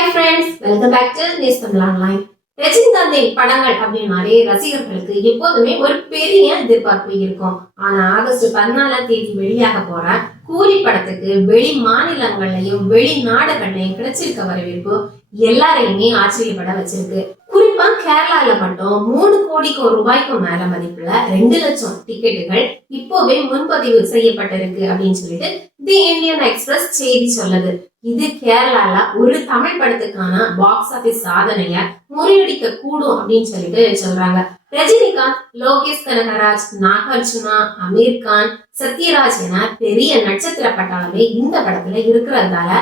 Hi friends, welcome back to News Tamil Online. ரஜினிகாந்தின் படங்கள் அப்படின்னாலே ரசிகர்களுக்கு எப்போதுமே ஒரு பெரிய எதிர்பார்ப்பு இருக்கும். ஆனா ஆகஸ்ட் 14 வெளியாக போற கூலி படத்துக்கு வெளி மாநிலங்கள்லயும் வெளிநாடுகள்லயும் கிடைச்சிருக்க வரவேற்பு எல்லாரையுமே ஆச்சரியப்பட வச்சிருக்கு. குறிப்பா கேரளால மட்டும் 3 கோடிக்கு ரூபாய்க்கும் மேல மதிப்புல 2 லட்சம் டிக்கெட்டுகள் இப்போவே முன்பதிவு செய்யப்பட்டிருக்கு அப்படின்னு சொல்லிட்டு தி இந்தியன் எக்ஸ்பிரஸ் செய்தி சொல்லுது. இது கேரளால ஒரு தமிழ் படத்துக்கான பாக்ஸ் ஆபீஸ் சாதனைய முறியடிக்க கூடும் அப்படின்னு சொல்லிட்டு சொல்றாங்க. ரஜினிகாந்த், லோகேஷ் கனகராஜ், நாகார்ஜுனா, அமீர் கான், சத்யராஜ் என பெரிய நட்சத்திர பட்டாளமே இந்த படத்துல இருக்கிறதால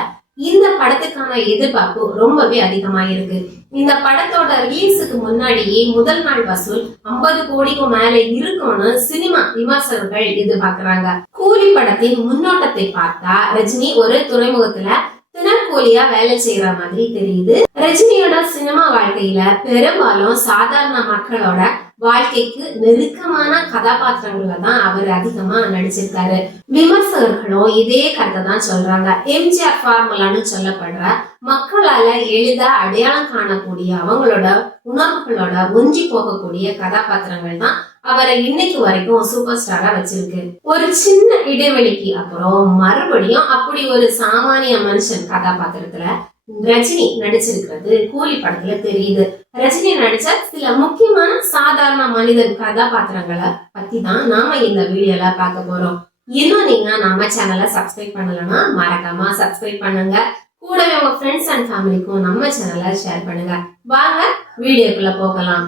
இந்த படத்துக்கான எதிர்பார்ப்பு ரொம்பவே அதிகமா இருக்கு. இந்த படத்தோட ரிலீஸுக்கு முன்னாடியே முதல் நாள் வசூல் 50 கோடிக்கு மேல இருக்கும்னு சினிமா விமர்சகர்கள் எதிர்பார்க்கிறாங்க. கூலி படத்தின் முன்னோட்டத்தை பார்த்தா ரஜினி ஒரு துறைமுகத்துல தினக்கூலியா வேலை செய்யற மாதிரி தெரியுது. ரஜினியோட சினிமா வாழ்க்கையில பெரும்பாலும் சாதாரண மக்களோட வாழ்க்கைக்கு நெருக்கமான கதாபாத்திரங்கள்ல தான் அவர் அதிகமா நடிச்சிருக்காரு. விமர்சகர்களும் இதே கருத்தை தான் சொல்றாங்க. எம்ஜிஆர் ஃபார்முலான்னு சொல்லப்படுற மக்களால எளிதா அடையாளம் காணக்கூடிய அவங்களோட உணர்வுகளோட ஒன்றி போகக்கூடிய கதாபாத்திரங்கள் தான் அவரை இன்னைக்கு வரைக்கும் சூப்பர் ஸ்டாரா வச்சிருக்கு. ஒரு சின்ன இடைவெளிக்கு அப்புறம் மறுபடியும் அப்படி ஒரு சாமானிய மனுஷன் கதாபாத்திரத்துல ரஜினி நடிச்சிருக்கிறது கூலி படத்துல தெரியுது. ரஜினி நடிச்ச சில முக்கியமான சாதாரண மனிதன் கதாபாத்திரங்களை பத்தி தான் நாம இந்த வீடியோல பார்க்க போறோம். இன்னும் நீங்க நம்ம சேனலை சப்ஸ்கிரைப் பண்ணலன்னா மறக்காம சப்ஸ்கிரைப் பண்ணுங்க. கூடவே உங்க ஃப்ரெண்ட்ஸ் அண்ட் ஃபேமிலிக்கும் நம்ம சேனலை ஷேர் பண்ணுங்க. வாங்க வீடியோக்குள்ள போகலாம்.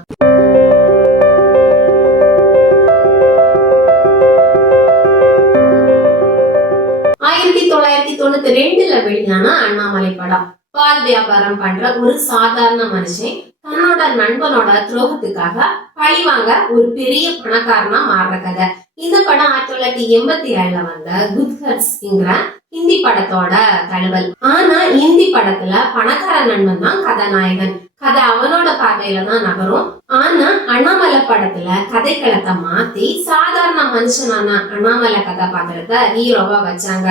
வெளியான அண்ணாமலை படம் பால் வியாபாரம் பண்ற ஒரு சாதாரண மனுஷன் தன்னோட நண்பனோட துரோகத்துக்காக பழிவாங்க ஒரு பெரிய பணக்காரனா மாறுற கதை. இந்த படம் 1987 வந்த குத்ஹர்ஸ்ங்கிற ஹிந்தி படத்தோட தழுவல். ஆனா ஹிந்தி படத்துல பணக்கார நண்பன் தான் கதாநாயகன். கதை அவனோட பார்வையில தான் நகரும். ஆனா அண்ணாமலை படத்துல கதைக்களத்தை மாத்தி சாதாரண மனுஷனான அண்ணாமலை கதாபாத்திரத்தை ஹீரோவா வச்சாங்க.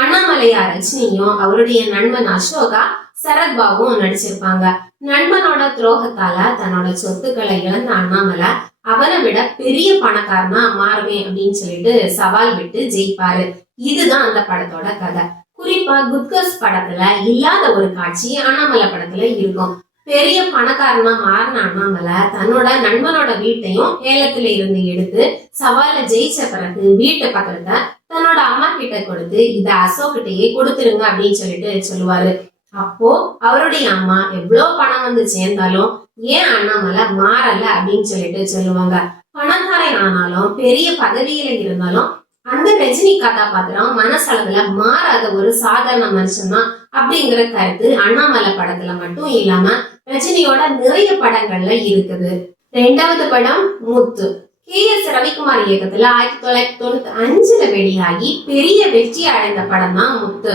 அண்ணாமலையா ரஜினியும் அவருடைய நண்பன் அசோகா, சரத்பாபுவும் நடிச்சிருப்பாங்க. நண்பனோட துரோகத்தால தன்னோட சொத்துக்களை இழந்த அண்ணாமலை அவனை விட பெரிய பணக்காரனா மாறுவேன் அப்படின்னு சொல்லிட்டு சவால் விட்டு ஜெயிப்பாரு. இதுதான் அந்த படத்தோட கதை. குறிப்பா குத்கர்ஸ் படத்துல இல்லாத ஒரு காட்சி அண்ணாமலை படத்துல இருக்கும். பெரிய பணக்காரனா மாறின அண்ணாமலை தன்னோட நண்பனோட வீட்டையும் ஏலத்துல இருந்து எடுத்து சவால ஜெயிச்ச பிறகு வீட்டு பக்கத்தை தன்னோட அம்மா கிட்ட கொடுத்து இத அசோக்கிட்டயே கொடுத்துருங்க அப்படின்னு சொல்லிட்டு சொல்லுவாரு. அப்போ அவருடைய அம்மா எவ்வளவு பணம் வந்து சேர்ந்தாலும் ஏன் அண்ணாமலை மாறல அப்படின்னு சொல்லிட்டு சொல்லுவாங்க. பணக்காரன் ஆனாலும் பெரிய பதவியில இருந்தாலும் அந்த ரஜினி கதாபாத்திரம் மனசளவுல மாறாத ஒரு சாதாரண மனுஷன் தான் அப்படிங்கிற கருத்து அண்ணாமலை படத்துல மட்டும் இல்லாம ரஜினியோட நிறைய படங்கள்ல இருக்குது. 2வது படம் முத்து. KS ரவிக்குமார் இயக்கத்துல 1995 வெளியாகி பெரிய வெற்றி அடைந்த படம் தான் முத்து.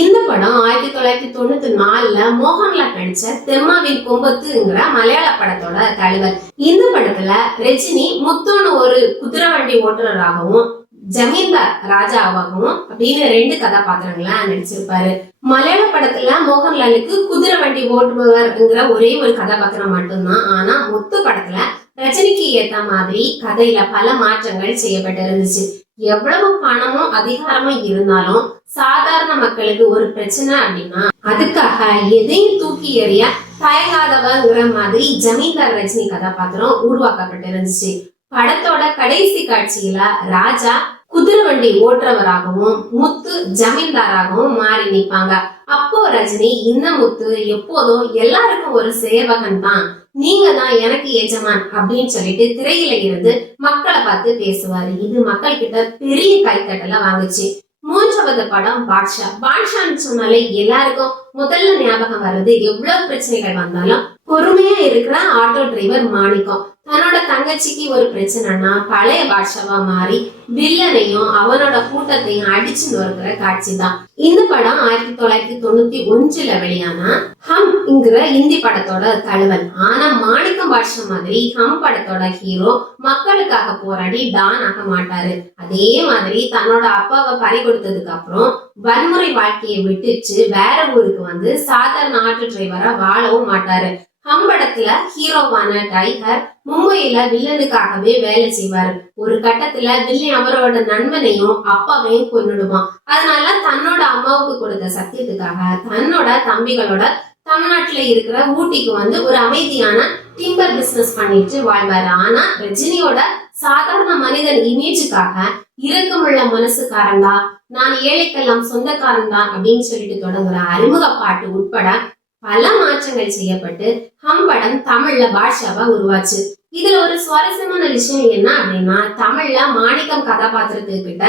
இந்த படம் 1994 மோகன்லால் நடிச்ச தெம்மாவின் கொம்பத்துங்கிற மலையாள படத்தோட தழுவல். இந்த படத்துல ரஜினி முத்துன்னு ஒரு குதிரை வண்டி ஓட்டுநராகவும் ஜமீன்தார் ராஜாவாகவும் அப்படின்னு 2 கதாபாத்திரங்கள நடிச்சிருப்பாரு. மலையாள படத்துல மோகன்லாலுக்கு குதிரை வண்டி ஓட்டுபவர்ங்கிற ஒரே ஒரு கதாபாத்திரம் மட்டும்தான். ஆனா முத்து படத்துல ரஜினிக்கு ஏத்த மாதிரி கதையில பல மாற்றங்கள் செய்யப்பட்டிருந்துச்சு. எவ்வளவு பணமும் அதிகாரமும் இருந்தாலும் சாதாரண மக்களுக்கு ஒரு பிரச்சனை அப்படின்னா அதுக்காக எதையும் தூக்கி எறிய தயங்காதவங்கிற மாதிரி ஜமீன்தார் ரஜினி கதாபாத்திரம் உருவாக்கப்பட்டிருந்துச்சு. படத்தோட கடைசி காட்சியில ராஜா குதிரை வண்டி ஓட்டுறவராகவும் முத்து ஜமீன்தாராகவும் மாறி நிற்பாங்க. அப்போ ரஜினி இந்த முத்து எப்போதும் எல்லாருக்கும் ஒரு சேவகன் தான், நீங்க தான் எனக்கு எஜமான் அப்படின்னு சொல்லிட்டு திரையில இருந்து மக்களை பார்த்து பேசுவாரு. இது மக்கள் கிட்ட பெரிய கைத்தட்டல வாங்குச்சு. 3வது படம் பாட்ஷா. பாட்ஷான்னு சொன்னாலே எல்லாருக்கும் முதல்ல ஞாபகம் வர்றது எவ்வளவு பிரச்சனைகள் வந்தாலும் பொறுமையா இருக்கிற ஆட்டோ டிரைவர் மாணிக்கம் தன்னோட தங்கச்சிக்கு ஒரு பிரச்சனைனா பழைய பாட்ஷாவா மாறி வில்லனையும் அவனோட கூட்டத்தையும் அடிச்சு நொறுக்கிற காட்சி தான். இந்த படம் 1991 வெளியான ஹம் ஹம்ங்கிற இந்தி படத்தோட தழுவல். ஆனா மாணிக்கம் பாட்ஷா மாதிரி ஹம் படத்தோட ஹீரோ மக்களுக்காக போராடி டான் ஆக மாட்டாரு. அதே மாதிரி தன்னோட அப்பாவை பறி கொடுத்ததுக்கு அப்புறம் வன்முறை வாழ்க்கையை விட்டுச்சு வேற ஊருக்கு வந்து சாதாரண ஆட்டோ டிரைவரா வாழவும் மாட்டாரு. ஹம் படத்துல ஹீரோவான டைகர் மும்பையில வில்லனுக்காகவே வேலை செய்வாரு. ஒரு கட்டத்துல வில்லன் அவரோட நண்பனையும் அப்பாவையும் கொன்னுடுவான். அதனால தன்னோட அம்மாவுக்கு கொடுத்த சத்தியத்துக்காக தன்னோட தம்பிகளோட தமிழ்நாட்டுல இருக்கிற ஊட்டிக்கு வந்து ஒரு அமைதியான டிம்பர் பிசினஸ் பண்ணிட்டு வாழ்வாரு. ஆனா ரஜினியோட சாதாரண மனிதன் இமேஜுக்காக இரக்கமுள்ள மனசுக்காரன்டா, நான் ஏழைக்கெல்லாம் சொந்தக்காரன் தான் அப்படின்னு சொல்லிட்டு தொடங்குற அறிமுக பாட்டு உட்பட பல மாற்றங்கள் செய்யப்பட்டு ஹம் படம் தமிழ்ல பாட்ஷாவா உருவாச்சு. இதுல ஒரு சுவாரஸ்யமான விஷயம் என்ன அப்படின்னா, தமிழ்ல மாணிக்கம் கதாபாத்திரத்துக்கிட்ட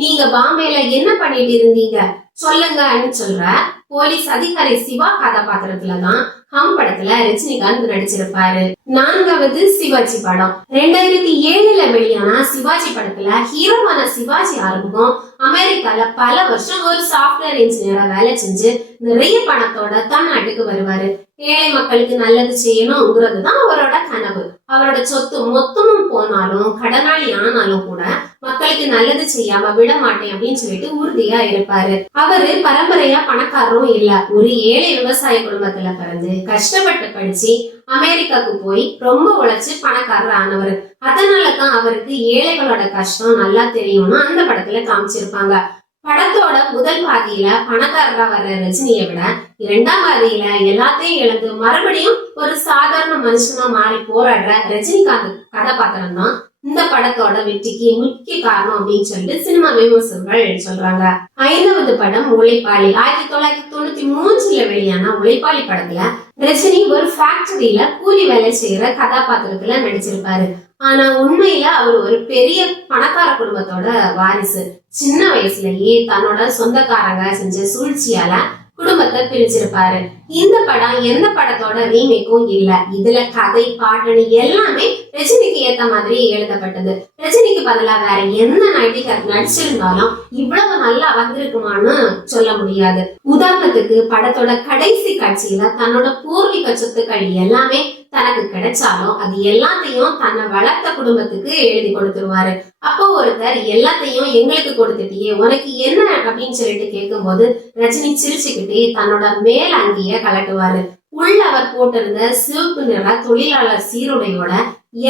நீங்க பாம்பேல என்ன பண்ணிட்டு இருந்தீங்க சொல்லுங்கன்னு சொல்ற போலீஸ் அதிகாரி சிவா கதாபாத்திரத்துலதான் ஹம் படத்துல ரஜினிகாந்த் நடிச்சிருப்பாரு. 4வது சிவாஜி படம் 2007 வெளியான சிவாஜி படத்துல ஹீரோவான சிவாஜி ஆரம்பம் அமெரிக்கால பல வருஷம் ஒரு சாப்ட்வேர் இன்ஜினியரா வேலை செஞ்சு நிறைய பணத்தோட தமிழ்நாட்டுக்கு வருவாரு. ஏழை மக்களுக்கு நல்லது செய்யணும்ங்கிறது தான் அவரோட கனவு. அவரோட சொத்து மொத்தமும் போனாலும் கடனாளி ஆனாலும் கூட மக்களுக்கு நல்லது செய்யாம விட மாட்டேன் அப்படின்னு சொல்லிட்டு உறுதியா இருப்பாரு. அவரு பரம்பரையா பணக்காரரும் இல்ல, ஒரு ஏழை விவசாய குடும்பத்துல பிறந்து கஷ்டப்பட்டு படிச்சு அமெரிக்காவுக்கு போய் ரொம்ப உழைச்சு பணக்காரர் ஆனவர். அதனாலதான் அவருக்கு ஏழைகளோட கஷ்டம் நல்லா தெரியும்னு அந்த படத்துல காமிச்சிருப்பாங்க. படத்தோட முதல் பாதியில பணக்காரரா வர்ற ரஜினியை விட 2ஆம் பாதியில எல்லாத்தையும் இழந்து மறுபடியும் ஒரு சாதாரண மனுஷனா மாறி போராடுற ரஜினிகாந்த் கதாபாத்திரம் தான் இந்த படத்தோட வெற்றிக்கு முக்கிய காரணம் அப்படின்னு சொல்லிட்டு சினிமா விமர்சகர்கள் சொல்றாங்க. 5வது படம் உழைப்பாளி. 1993 வெளியான உழைப்பாளி படத்துல ரஜினி ஒரு ஃபேக்டரியில கூலி வேலை செய்யற கதாபாத்திரத்துல நடிச்சிருப்பாரு. ஆனா உண்மையில அவர் ஒரு பெரிய பணக்கார குடும்பத்தோட வாரிசு. சின்ன வயசுலயே தன்னோட சொந்தக்காரங்க செஞ்ச சூழ்ச்சியால குடும்பத்தை பிரிச்சிருப்பாரு. இந்த படம் எந்த படத்தோட ரீமேக்கும் இல்ல. இதுல கதை பாட்டு எல்லாமே ரஜினிக்கு ஏத்த மாதிரி எழுதப்பட்டது. ரஜினிக்கு பதிலா வேற எந்த நடிகர் நடிச்சிருந்தாலும் இவ்வளவு நல்லா வந்திருக்குமான்னு சொல்ல முடியாது. உதாரணத்துக்கு படத்தோட கடைசி காட்சியில தன்னோட பூர்வீக சொத்துக்கள் எல்லாமே தனக்கு கிடைச்சாலும் அது எல்லாத்தையும் தன்னை வளர்த்த குடும்பத்துக்கு எழுதி கொடுத்துருவாரு. அப்போ ஒருத்தர் எல்லாத்தையும் எங்களுக்கு கொடுத்துட்டியே உனக்கு என்ன அப்படின்னு சொல்லிட்டு கேட்கும் போது ரஜினி சிரிச்சுக்கிட்டே தன்னோட மேல் அங்கிய கலட்டுவாரு. உள்ள அவர் போட்டிருந்த சிவப்பு நிற தொழிலாளர் சீருடையோட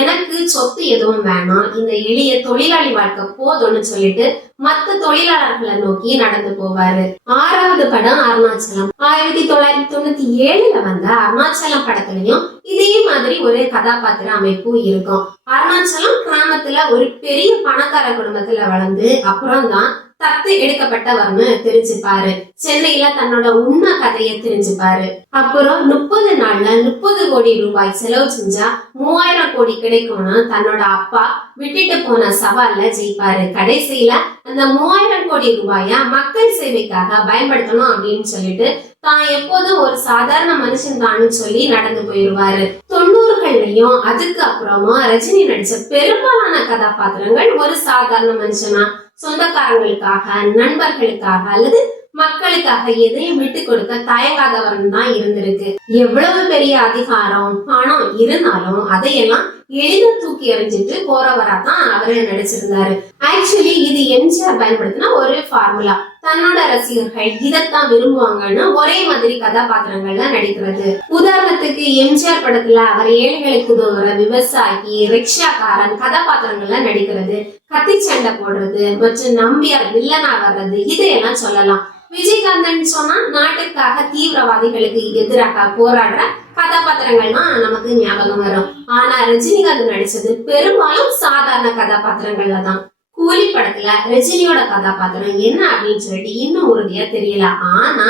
எனக்கு சொத்து எதுவும் வேணாம், இந்த எளிய தொழிலாளி வாழ்க்கை போதும்னு சொல்லிட்டு மத்த தொழிலாளர்களை நோக்கி நடந்து போவாரு. 6வது படம் அருணாச்சலம். 1997 வந்த அருணாச்சலம் படத்துலயும் இதே மாதிரி ஒரு கதாபாத்திர அமைப்பு இருக்கும். அருணாச்சலம் கிராமத்துல ஒரு பெரிய பணக்கார குடும்பத்துல வளர்ந்து அப்புறம் தான் தத்து எடுக்கப்பட்டவர்னு தெரிஞ்சுப்பாரு. சென்னையில தன்னோட உண்மை கதையை தெரிஞ்சுப்பாரு. அப்புறம் 30 நாள்ல 30 கோடி ரூபாய் செலவு செஞ்சா 3000 கோடி கிடைக்கும்னு தன்னோட அப்பா விட்டுட்டு போன சவால்ல ஜெயிப்பாரு. கடைசியில அந்த 3000 கோடி ரூபாய மக்கள் சேவைக்காக பயன்படுத்தணும் அப்படின்னு சொல்லிட்டு தான் எப்போதும் ஒரு சாதாரண மனுஷன் தான் சொல்லி நடந்து போயிருவாரு. 90கள்லயும் அதுக்கு அப்புறமா ரஜினி நடிச்ச பெரும்பாலான கதாபாத்திரங்கள் ஒரு சாதாரண மனுஷனா சொந்தக்காரங்களுக்காக நண்பர்களுக்காக அல்லது மக்களுக்காக எதையும் விட்டு கொடுக்க தயங்காதவன் தான் இருந்திருக்கு. எவ்வளவு பெரிய அதிகாரம் பணம் இருந்தாலும் அதையெல்லாம் எளிதா தூக்கி எறிஞ்சிட்டு போறவரா தான் அவரு நடிச்சிருந்தாரு. ஆக்சுவலி இது எம்ஜிஆர் பயன்படுத்தின ஒரு ஃபார்முலா. தன்னோட ரசிகர்கள் இதைத்தான் விரும்புவாங்கன்னு ஒரே மாதிரி கதாபாத்திரங்கள்ல நடிக்கிறது. உதாரணத்துக்கு எம்ஜிஆர் படத்துல அவர் ஏழைகளுக்கு உதவுற விவசாயி, ரிக்ஷாக்காரன் கதாபாத்திரங்கள்ல நடிக்கிறது, கத்தி சண்டை போடுறது மற்றும் நம்பியார் வில்லனா வர்றது இதையெல்லாம் சொல்லலாம். விஜயகாந்தன் சொன்னா நாட்டுக்காக தீவிரவாதிகளுக்கு எதிராக போராடுற கதாபாத்திரங்கள் தான் நமக்கு ஞாபகம் வரும். ஆனா ரஜினிகாந்த் நடிச்சது பெரும்பாலும் சாதாரண கதாபாத்திரங்கள்ல தான். கூலி படத்துல ரஜினியோட கதாபாத்திரம் என்ன அப்படின்னு சொல்லிட்டு இன்னும் உறுதியா தெரியல. ஆனா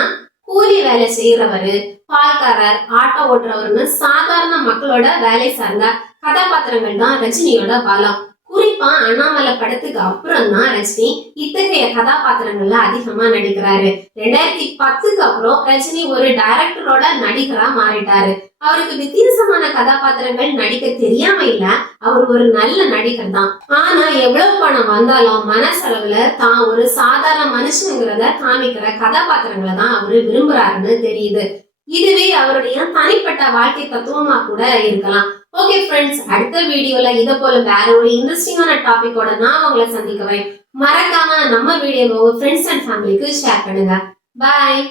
கூலி வேலை செய்யறவரு, பால்காரர், ஆட்டோ ஓட்டுறவர்னு சாதாரண மக்களோட வேலை சார்ந்த கதாபாத்திரங்கள் தான் ரஜினியோட பலம். குறிப்பா அண்ணாமலை படத்துக்கு அப்புறம் தான் ரஜினி இத்தகைய கதாபாத்திரங்கள்ல அதிகமா நடிக்கிறாரு. 2010க்கு அப்புறம் ரஜினி ஒரு டைரக்டரோட நடிகரா மாறிட்டாரு. அவருக்கு வித்தியாசமான கதாபாத்திரங்கள் நடிக்க தெரியாம இல்ல, அவர் ஒரு நல்ல நடிகர் தான். ஆனா எவ்வளவு பணம் வந்தாலும் மனசளவுல தான் ஒரு சாதாரண மனுஷங்கிறத காமிக்கிற கதாபாத்திரங்களை தான் அவரு விரும்புறாருன்னு தெரியுது. இதுவே அவருடைய தனிப்பட்ட வாழ்க்கை தத்துவமா கூட இருக்கலாம். ஓகே ஃப்ரெண்ட்ஸ், அடுத்த வீடியோல இத போல வேற ஒரு இன்ட்ரெஸ்டிங்கான டாபிக்கோட நான் உங்களை சந்திக்கிறேன். மறக்காம நம்ம வீடியோவை உங்க ஃப்ரெண்ட்ஸ் அண்ட் ஃபேமிலிக்கு ஷேர் பண்ணுங்க. பாய்.